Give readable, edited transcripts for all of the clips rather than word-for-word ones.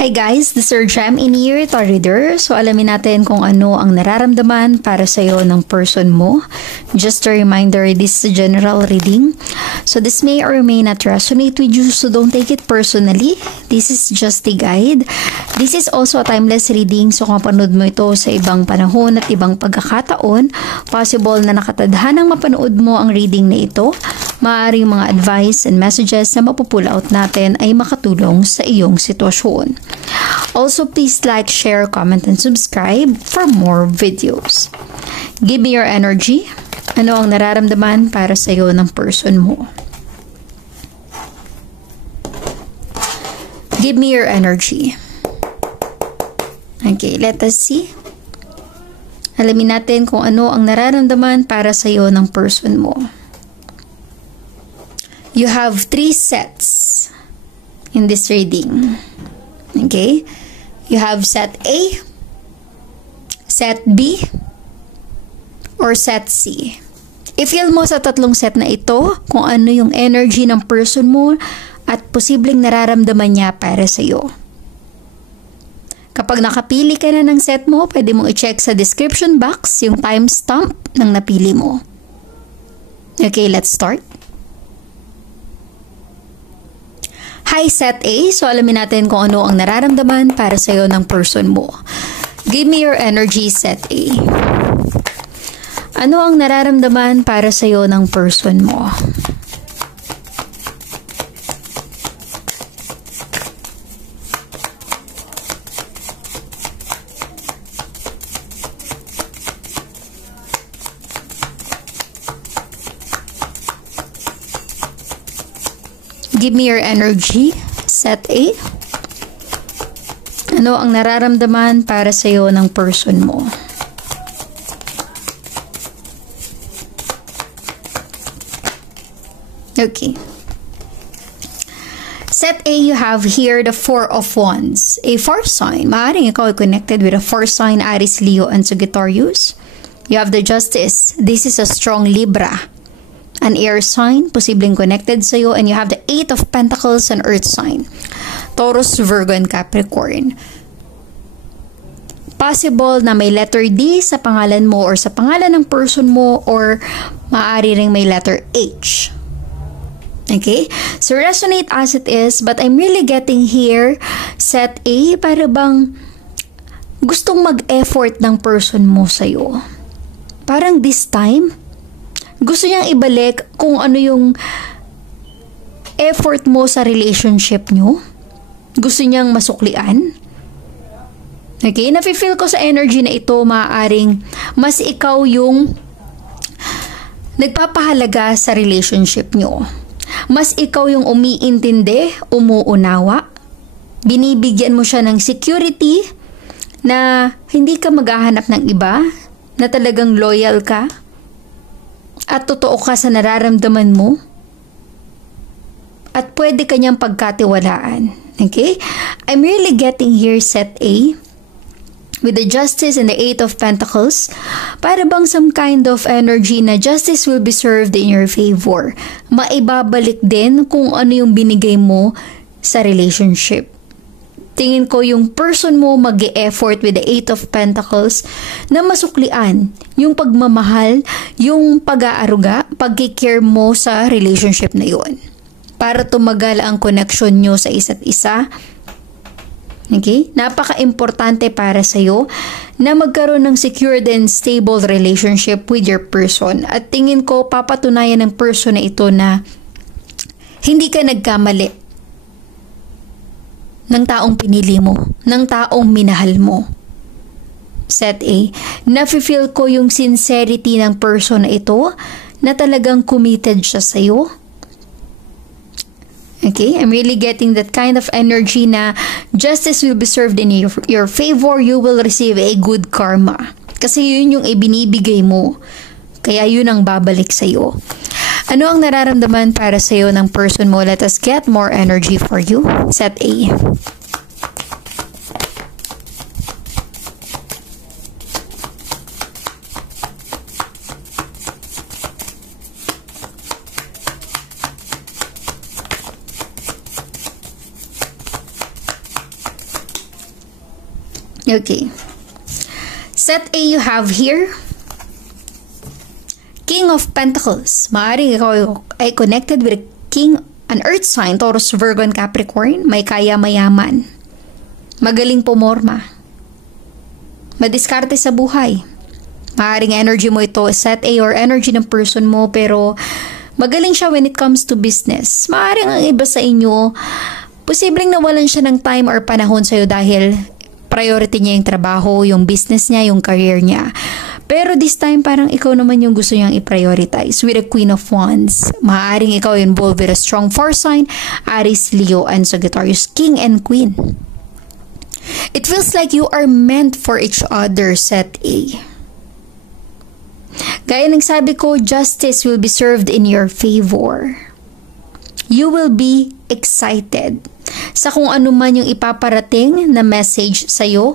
Hi guys, this is Jem in here, Tarot Reader. So alamin natin kung ano ang nararamdaman para sa iyo ng person mo. Just a reminder, this is a general reading. So this may or may not resonate with you, so don't take it personally. This is just a guide. This is also a timeless reading, so kung mapanood mo ito sa ibang panahon at ibang pagkakataon, possible na nakatadhanang mapanood mo ang reading na ito. Maaaring mga advice and messages na mapupull out natin ay makatulong sa iyong sitwasyon. Also, please like, share, comment, and subscribe for more videos. Give me your energy. Ano ang nararamdaman para sa iyo ng person mo? Give me your energy. Okay, let us see. Alamin natin kung ano ang nararamdaman para sa iyo ng person mo. You have 3 sets in this reading. Okay? You have set A, set B, or set C. I-feel mo sa tatlong set na ito kung ano yung energy ng person mo at posibleng nararamdaman niya para sa iyo. Kapag nakapili ka na ng set mo, pwede mong i-check sa description box yung timestamp ng napili mo. Okay, let's start. Hi, set A. So, alamin natin kung ano ang nararamdaman para sa iyo ng person mo. Give me your energy, set A. Ano ang nararamdaman para sa iyo ng person mo? Give me your energy, set A. Ano ang nararamdaman para sa iyo ng person mo? Okay. Set A, you have here the 4 of Wands. A 4 sign. Maaaring ikaw ay connected with a 4 sign, Aries, Leo, and Sagittarius. You have the Justice. This is a strong Libra. An air sign, posibleng connected sa iyo, and you have the 8 of Pentacles, an earth sign. Taurus, Virgo, and Capricorn. Possible na may letter D sa pangalan mo or sa pangalan ng person mo, or maaari ring may letter H. Okay? So resonate as it is, but I'm really getting here, set A, para bang gustong mag-effort ng person mo sa iyo. Parang this time, gusto niyang ibalik kung ano yung effort mo sa relationship nyo. Gusto niyang masuklian. Okay? Nafe-feel ko sa energy na ito, maaaring mas ikaw yung nagpapahalaga sa relationship nyo. Mas ikaw yung umiintindi, umuunawa. Binibigyan mo siya ng security na hindi ka maghahanap ng iba, na talagang loyal ka. At totoo ka sa nararamdaman mo. At pwede kanyang pagkatiwalaan. Okay? I'm really getting here set A. With the Justice and the 8 of Pentacles. Para bang some kind of energy na justice will be served in your favor. Maibabalik din kung ano yung binigay mo sa relationship. Tingin ko yung person mo mag-e-effort with the 8 of Pentacles na masuklian yung pagmamahal, yung pag-aaruga, pag-care mo sa relationship na yun. Para tumagal ang connection nyo sa isa't isa. Okay? Napaka-importante para sa'yo na magkaroon ng secured and stable relationship with your person. At tingin ko, papatunayan ng person na ito na hindi ka nagkamali ng taong pinili mo, ng taong minahal mo. Set A. Nafe-feel ko yung sincerity ng person na ito na talagang committed siya sa'yo. Okay? I'm really getting that kind of energy na justice will be served in your favor. You will receive a good karma. Kasi yun yung ibinibigay mo. Kaya yun ang babalik sa'yo. Ano ang nararamdaman para sa'yo ng person mo? Let us get more energy for you. Set A. Okay. Set A, you have here King of Pentacles. Maaaring ikaw ay connected with a King, an earth sign, Taurus, Virgo, and Capricorn. May kaya, mayaman. Magaling pumorma. Madiskarte sa buhay. Maaaring energy mo ito, set A, or energy ng person mo, pero magaling siya when it comes to business. Maaaring ang iba sa inyo, posibleng nawalan siya ng time or panahon sa'yo dahil priority niya yung trabaho, yung business niya, yung career niya. Pero this time, parang ikaw naman yung gusto niyang i-prioritize with a Queen of Wands. Maaaring ikaw involved with a strong fire sign, Aries, Leo, and Sagittarius, King and Queen. It feels like you are meant for each other, set A. Gaya ng sabi ko, justice will be served in your favor. You will be excited sa kung ano man yung ipaparating na message sa'yo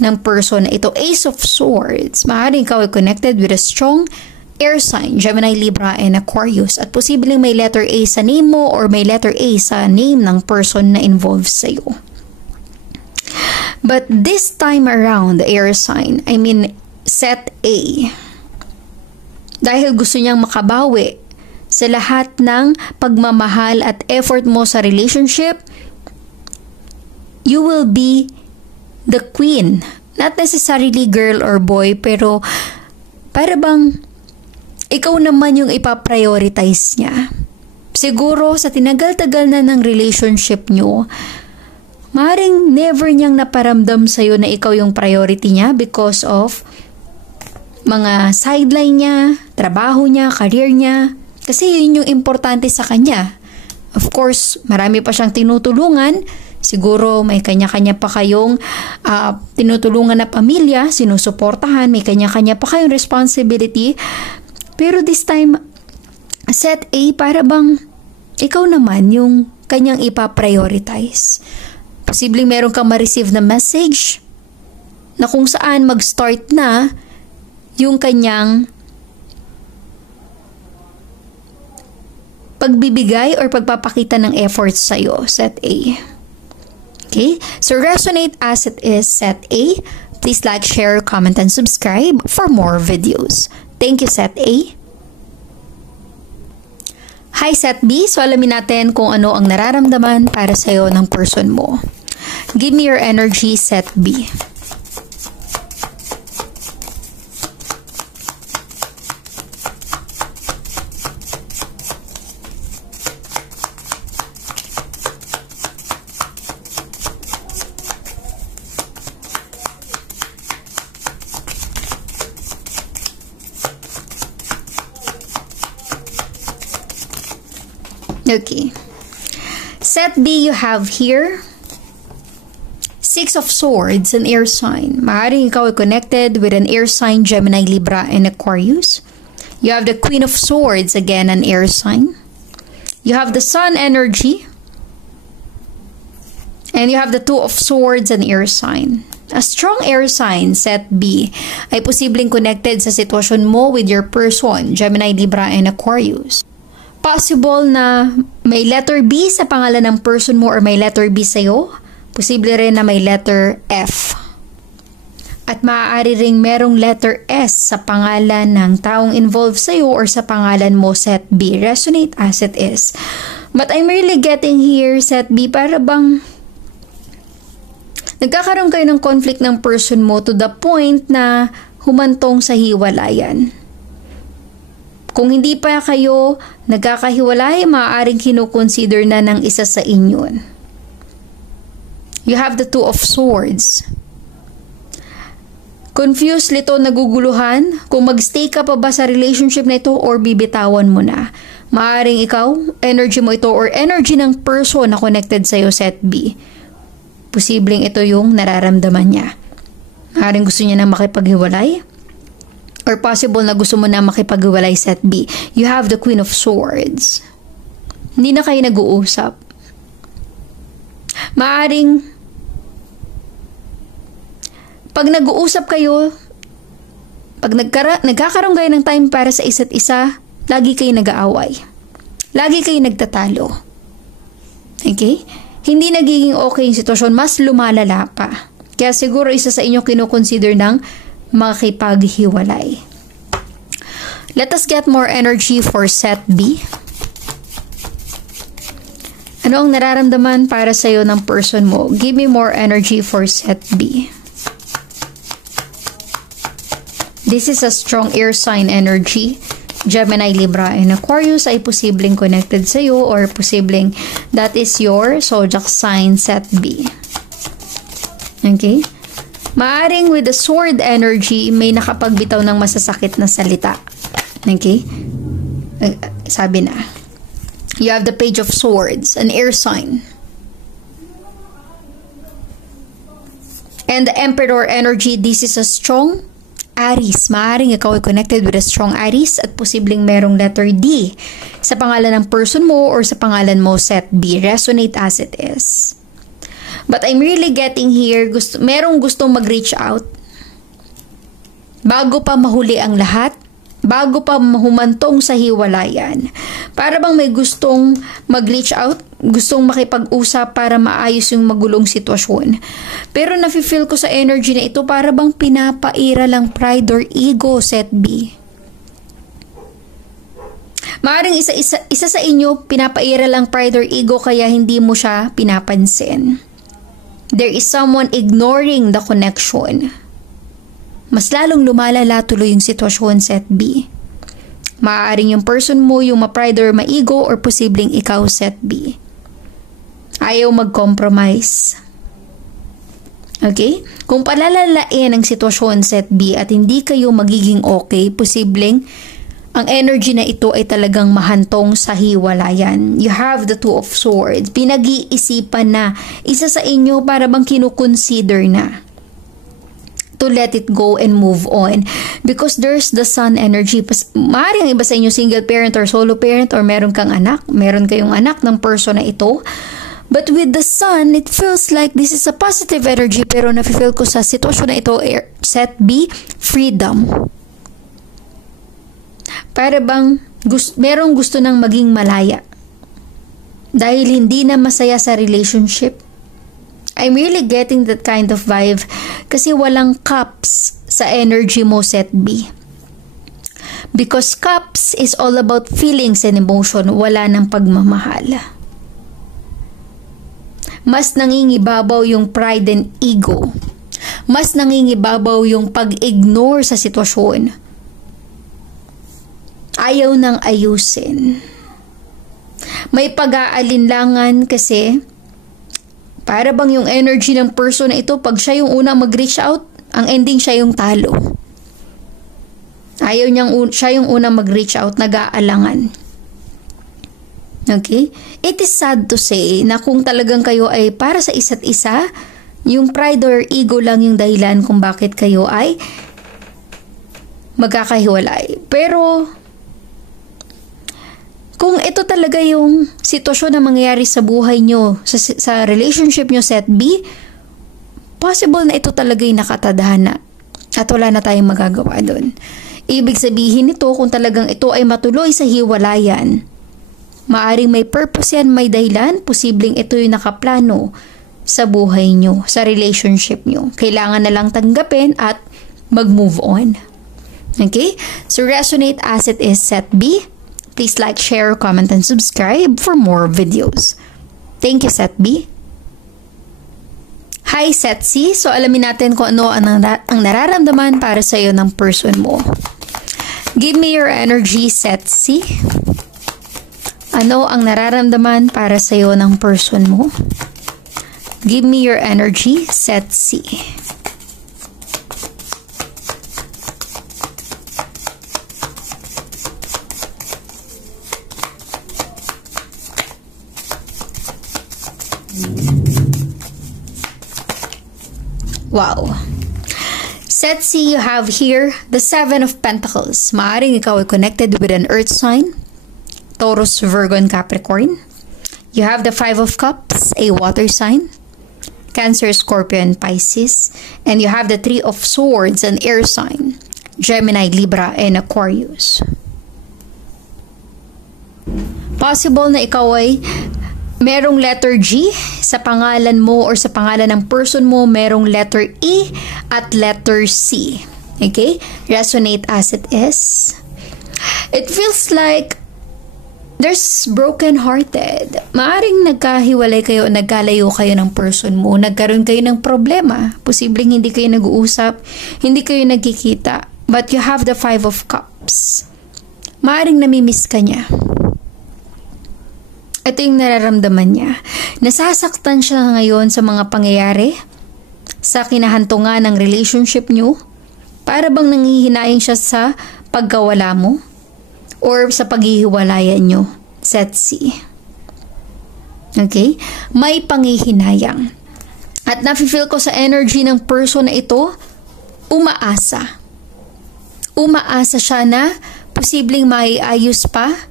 ng person na ito. Ace of Swords. Maaaring ikaw ay connected with a strong air sign, Gemini, Libra, and Aquarius. At posibleng may letter A sa name mo or may letter A sa name ng person na involved sa'yo. But this time around, the air sign, set A, dahil gusto niyang makabawi sa lahat ng pagmamahal at effort mo sa relationship, you will be the queen. Not necessarily girl or boy, pero para bang ikaw naman yung ipaprioritize niya. Siguro sa tinagal-tagal na ng relationship nyo, maaaring never niyang naparamdam sa'yo na ikaw yung priority niya because of mga sideline niya, trabaho niya, career niya. Kasi yun yung importante sa kanya. Of course, marami pa siyang tinutulungan. Siguro may kanya-kanya pa kayong tinutulungan na pamilya, sinusuportahan, may kanya-kanya pa kayong responsibility. Pero this time, set A, para bang ikaw naman yung kanyang ipaprioritize. Posibleng meron kang ma-receive na message na kung saan mag-start na yung kanyang pagbibigay or pagpapakita ng efforts sa'yo, set A. Okay? So, resonate as it is, set A. Please like, share, comment, and subscribe for more videos. Thank you, set A. Hi, set B. So, alamin natin kung ano ang nararamdaman para sa'yo ng person mo. Give me your energy, set B. Okay. Set B, you have here Six of Swords, an air sign. Maaaring ikaw ay connected with an air sign, Gemini, Libra, and Aquarius. You have the Queen of Swords, again, an air sign. You have the Sun energy. And you have the Two of Swords, an air sign. A strong air sign, set B, ay posibleng connected sa sitwasyon mo with your person, Gemini, Libra, and Aquarius. Possible na may letter B sa pangalan ng person mo or may letter B sa'yo. Posible rin na may letter F. At maaari ring merong letter S sa pangalan ng taong involved sa'yo or sa pangalan mo, set B. Resonate as it is. But I'm really getting here, set B, para bang nagkakaroon kayo ng conflict ng person mo to the point na humantong sa hiwalayan. Kung hindi pa kayo nagkakahiwalay, maaaring kinukonsider na ng isa sa inyo. You have the Two of Swords. Confused, lito, naguguluhan kung magstay ka pa ba sa relationship na ito or bibitawan mo na. Maaaring ikaw, energy mo ito or energy ng person na connected sa'yo, set B. Posibleng ito yung nararamdaman niya. Maaaring gusto niya na makipaghiwalay. Or possible na gusto mo na makipaghiwalay, set B. You have the Queen of Swords. Hindi na kayo nag-uusap. Maaring pag nag-uusap kayo, pag nagkakaroon kayo ng time para sa isa't isa, lagi kayo nag-aaway. Lagi kayo nagtatalo. Okay? Hindi nagiging okay yung sitwasyon, mas lumalala pa. Kaya siguro isa sa inyo kinukonsider ng makikipaghiwalay. Let us get more energy for set B. Ano ang nararamdaman para sa'yo ng person mo? Give me more energy for set B. This is a strong air sign energy. Gemini, Libra, and Aquarius ay posibleng connected sa'yo or posibleng that is your zodiac sign set B. Okay? Maaring with the sword energy, may nakapagbitaw ng masasakit na salita. Okay? Sabi na. You have the Page of Swords, an air sign. And the Emperor energy, this is a strong Aries. Maaring ikaw ay connected with a strong Aries at posibleng merong letter D sa pangalan ng person mo or sa pangalan mo set B. Resonate as it is. But I'm really getting here, merong gustong mag-reach out bago pa mahuli ang lahat, bago pa humantong sa hiwalayan. Para bang may gustong mag-reach out, gustong makipag-usap para maayos yung magulong sitwasyon. Pero nafe-feel ko sa energy na ito para bang pinapaira lang pride or ego set B. Maaring isa sa inyo pinapaira lang pride or ego kaya hindi mo siya pinapansin. There is someone ignoring the connection. Mas lalong lumalala tuloy yung sitwasyon set B. Maaaring yung person mo yung ma-pride or ma-ego or posibleng ikaw set B. Ayaw mag-compromise. Okay? Kung palalalain ang sitwasyon set B at hindi kayo magiging okay, posibleng ang energy na ito ay talagang mahantong sa hiwalayan. You have the Two of Swords. Pinag-iisipan na. Isa sa inyo para bang kinukonsider na to let it go and move on. Because there's the Sun energy. Maaaring iba sa inyo single parent or solo parent or meron kang anak. Meron kayong anak ng person na ito. But with the Sun, it feels like this is a positive energy. Pero nafe-feel ko sa sitwasyon na ito, set B, freedom. Para bang merong gusto nang maging malaya. Dahil hindi na masaya sa relationship. I'm really getting that kind of vibe kasi walang cups sa energy mo set B. Because cups is all about feelings and emotion, wala ng pagmamahal. Mas nangingibabaw yung pride and ego. Mas nangingibabaw yung pag-ignore sa sitwasyon. Ayaw nang ayusin. May pag-aalinlangan kasi para bang yung energy ng person na ito, pag siya yung unang mag-reach out, ang ending siya yung talo. Ayaw niyang siya yung unang mag-reach out, nag-aalangan. Okay? It is sad to say na kung talagang kayo ay para sa isa't isa, yung pride or ego lang yung dahilan kung bakit kayo ay magkakahiwalay. Pero kung ito talaga yung sitwasyon na mangyayari sa buhay nyo, sa relationship nyo set B, possible na ito talaga yung nakatadhana at wala na tayong magagawa doon. Ibig sabihin nito, kung talagang ito ay matuloy sa hiwalayan, maaring may purpose yan, may dahilan, posibleng ito yung nakaplano sa buhay nyo, sa relationship nyo. Kailangan na lang tanggapin at mag-move on. Okay? So resonate as it is set B. Please like, share, comment, and subscribe for more videos. Thank you, Set B. Hi, Set C. So, alamin natin kung ano ang nararamdaman para sa iyo ng person mo. Give me your energy, Set C. Ano ang nararamdaman para sa iyo ng person mo? Give me your energy, Set C. Wow. Set C, you have here the Seven of Pentacles. Maaring ikaw ay connected with an earth sign, Taurus, Virgo, and Capricorn. You have the Five of Cups, a water sign, Cancer, Scorpio, and Pisces. And you have the Three of Swords, an air sign, Gemini, Libra, and Aquarius. Possible na ikaw ay merong letter G sa pangalan mo or sa pangalan ng person mo, merong letter E at letter C. Okay? Resonate as it is. It feels like there's broken-hearted. Maaring nagkahiwalay kayo, nagkalayo kayo ng person mo, nagkaroon kayo ng problema. Posibleng hindi kayo nag-uusap, hindi kayo nagkikita. But you have the 5 of Cups. Maaring namimiss ka niya. Ito yung nararamdaman niya. Nasasaktan siya ngayon sa mga pangyayari, sa kinahantungan ng relationship niyo, para bang nangihinayang siya sa pagkawala mo, or sa paghihiwalayan nyo. Set C. Okay? May panghihinayang. At nafe-feel ko sa energy ng person na ito, umaasa. Umaasa siya na posibleng maiayos pa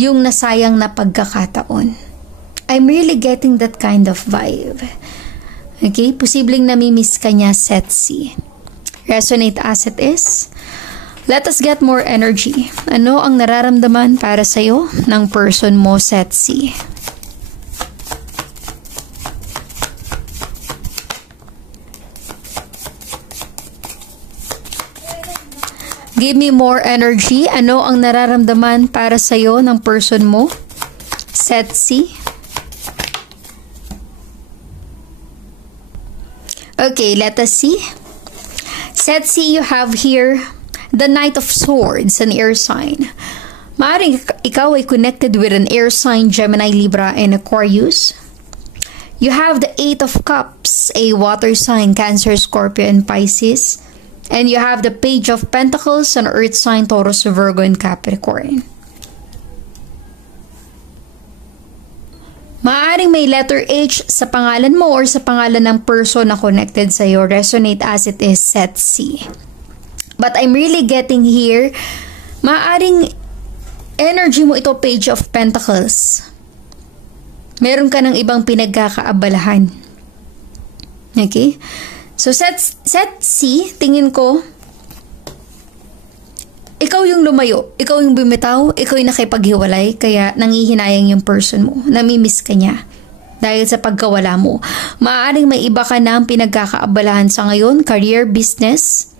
yung nasayang na pagkakataon. I'm really getting that kind of vibe. Okay? Posibleng namimiss ka niya, set C. Resonate as it is. Let us get more energy. Ano ang nararamdaman para sa'yo ng person mo, set C? Give me more energy. Ano ang nararamdaman para sa'yo ng person mo, set C? Okay, let us see. Set C, you have here the Knight of Swords, an air sign. Maaring ikaw ay connected with an air sign, Gemini, Libra, and Aquarius. You have the 8 of Cups, a water sign, Cancer, Scorpio, and Pisces. And you have the Page of Pentacles, an earth sign, Taurus, Virgo, and Capricorn. Maaring may letter H sa pangalan mo or sa pangalan ng person na connected sa'yo. Resonate as it is, set C. But I'm really getting here, maaring energy mo ito, Page of Pentacles. Meron ka ng ibang pinagkakaabalahan. Okay? So, set C, tingin ko, ikaw yung lumayo, ikaw yung bumitaw, ikaw yung nakipaghiwalay, kaya nangihinayang yung person mo, namimiss ka niya dahil sa pagkawala mo. Maaaring may iba ka na ang pinagkakaabalahan sa ngayon, career, business.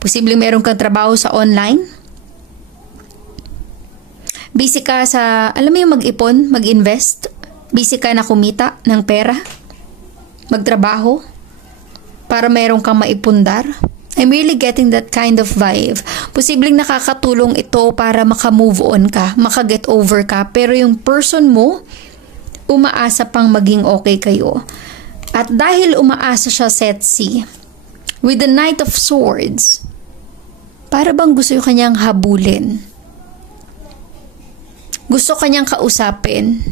Posibleng meron kang trabaho sa online. Busy ka sa, alam mo yung mag-ipon, mag-invest. Busy ka na kumita ng pera. Magtrabaho para meron kang maipundar. I'm really getting that kind of vibe. Posibleng nakakatulong ito para maka-move on ka, maka-get over ka. Pero yung person mo, umaasa pang maging okay kayo. At dahil umaasa siya, set C, with the Knight of Swords, para bang gusto kanyang habulin. Gusto kanyang kausapin.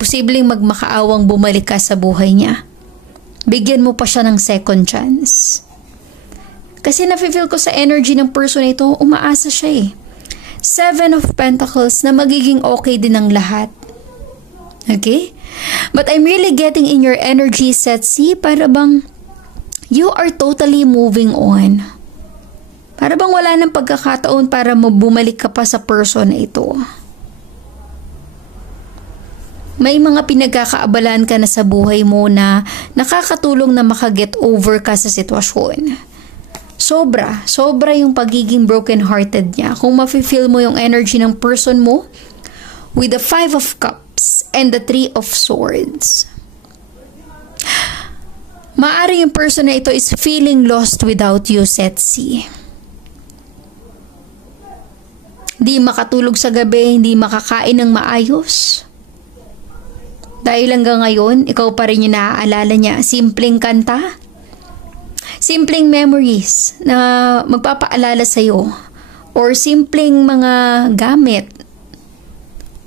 Posibleng magmakaawang bumalik ka sa buhay niya. Bigyan mo pa siya ng second chance. Kasi nafe-feel ko sa energy ng person na ito, umaasa siya eh. 7 of Pentacles na magiging okay din ang lahat. Okay? But I'm really getting in your energy, set C, para bang you are totally moving on. Para bang wala nang pagkakataon para bumalik ka pa sa person na ito. May mga pinagkakaabalan ka na sa buhay mo na nakakatulong na makaget over ka sa sitwasyon. Sobra yung pagiging broken-hearted niya. Kung mafe-feel mo yung energy ng person mo with the 5 of Cups and the 3 of Swords. Maaari yung person na ito is feeling lost without you, set C. Di makatulog sa gabi, hindi makakain ng maayos. Dahil hanggang ngayon, ikaw pa rin yung naaalala niya. Simpleng kanta, simpleng memories na magpapaalala sa'yo, or simpleng mga gamit,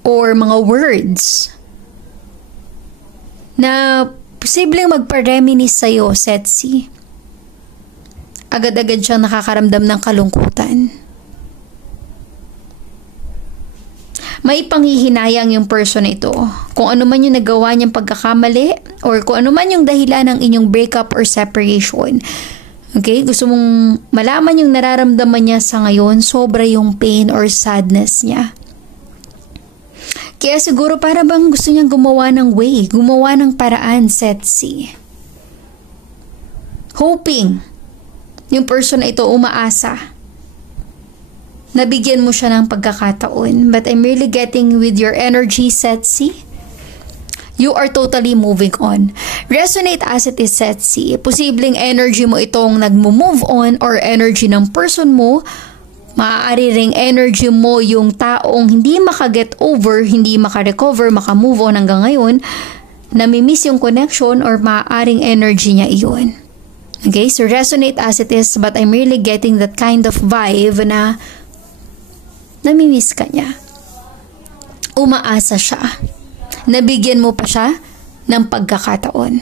or mga words na posibleng magpa-reminisce sa'yo, set C. Agad-agad siyang nakakaramdam ng kalungkutan. May panghihinayang yung person na ito. Kung ano man yung nagawa niyang pagkakamali or kung ano man yung dahilan ng inyong breakup or separation. Okay? Gusto mong malaman yung nararamdaman niya sa ngayon, sobra yung pain or sadness niya. Kaya siguro para bang gusto niyang gumawa ng way, gumawa ng paraan, Setsi. Hoping yung person na ito umaasa. Nabigyan mo siya ng pagkakataon. But I'm really getting with your energy, Setsi. You are totally moving on. Resonate as it is, Setsi. Posibleng energy mo itong nagmo-move on or energy ng person mo. Maaari ring energy mo yung taong hindi makaget over, hindi makarecover, makamove on hanggang ngayon, namimiss yung connection or maaaring energy niya iyon. Okay, so resonate as it is, but I'm really getting that kind of vibe na namimiss ka niya. Umaasa siya. Nabigyan mo pa siya ng pagkakataon.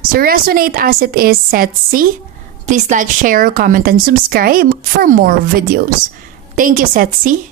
So resonate as it is, Setsi. Please like, share, comment, and subscribe for more videos. Thank you, Setsi.